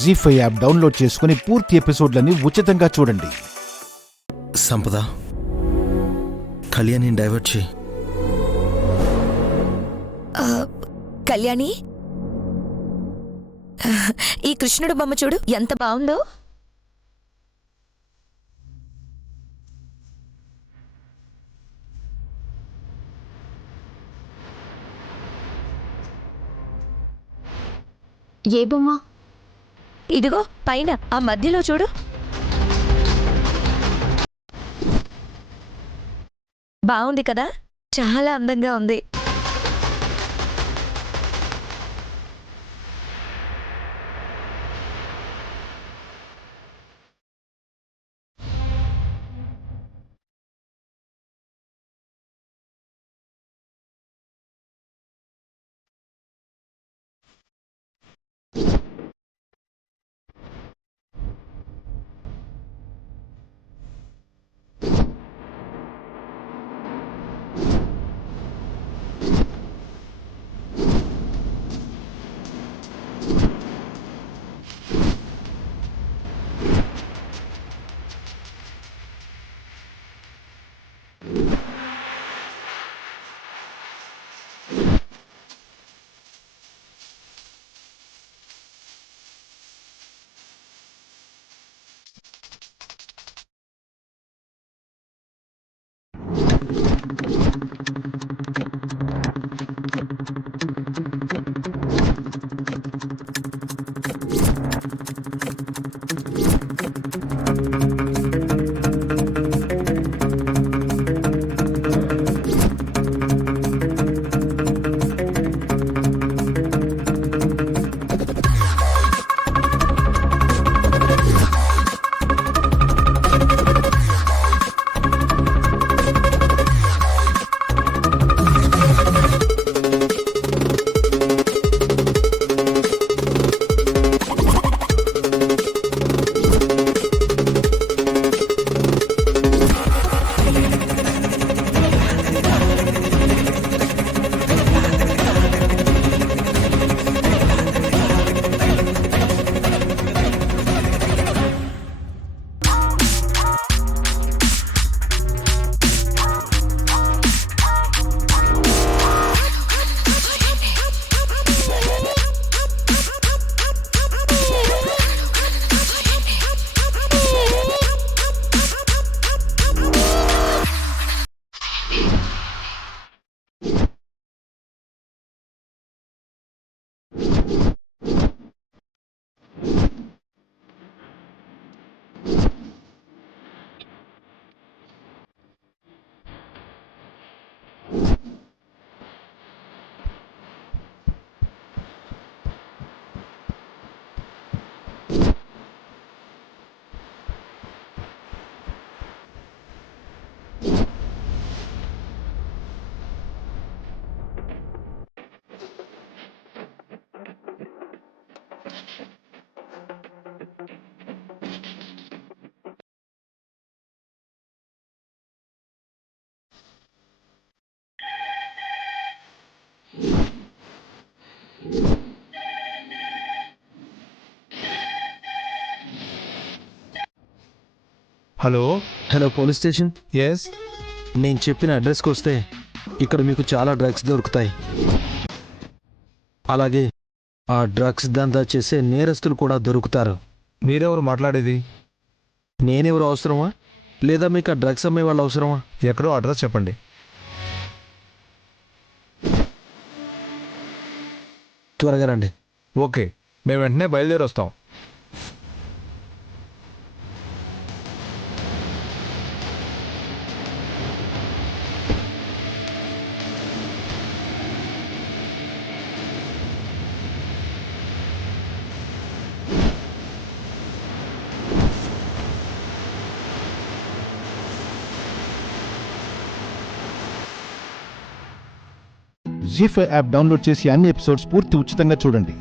జీ5 app download చేసుకుని పూర్తి ఎపిసోడ్లని ఉచితంగా చూడండి. సంపద, కళ్యాణిని డైవర్ట్ చేయి. కళ్యాణి, ఈ కృష్ణుడు బొమ్మ చూడు ఎంత బాగుందో. ఏ బొమ్మ? ఇదిగో పైన ఆ మధ్యలో చూడు. బాగుంది కదా, చాలా అందంగా ఉంది. Hello police station. ఎస్, నేను చెప్పిన అడ్రస్కి వస్తే ఇక్కడ మీకు చాలా డ్రగ్స్ దొరుకుతాయి. అలాగే ఆ డ్రగ్స్ దందా చేసే నేరస్తులు కూడా దొరుకుతారు. మీరెవరు మాట్లాడేది? నేనెవరు అవసరమా, లేదా మీకు ఆ డ్రగ్స్ అమ్మే వాళ్ళు అవసరమా? ఎక్కడో అడ్రస్ చెప్పండి. త్వరగా రండి. ఓకే, మేము వెంటనే బయలుదేరి వస్తాం. జీ5 యాప్ డౌన్లోడ్ చేసి అన్ని ఎపిసోడ్స్ పూర్తి ఉచితంగా చూడండి.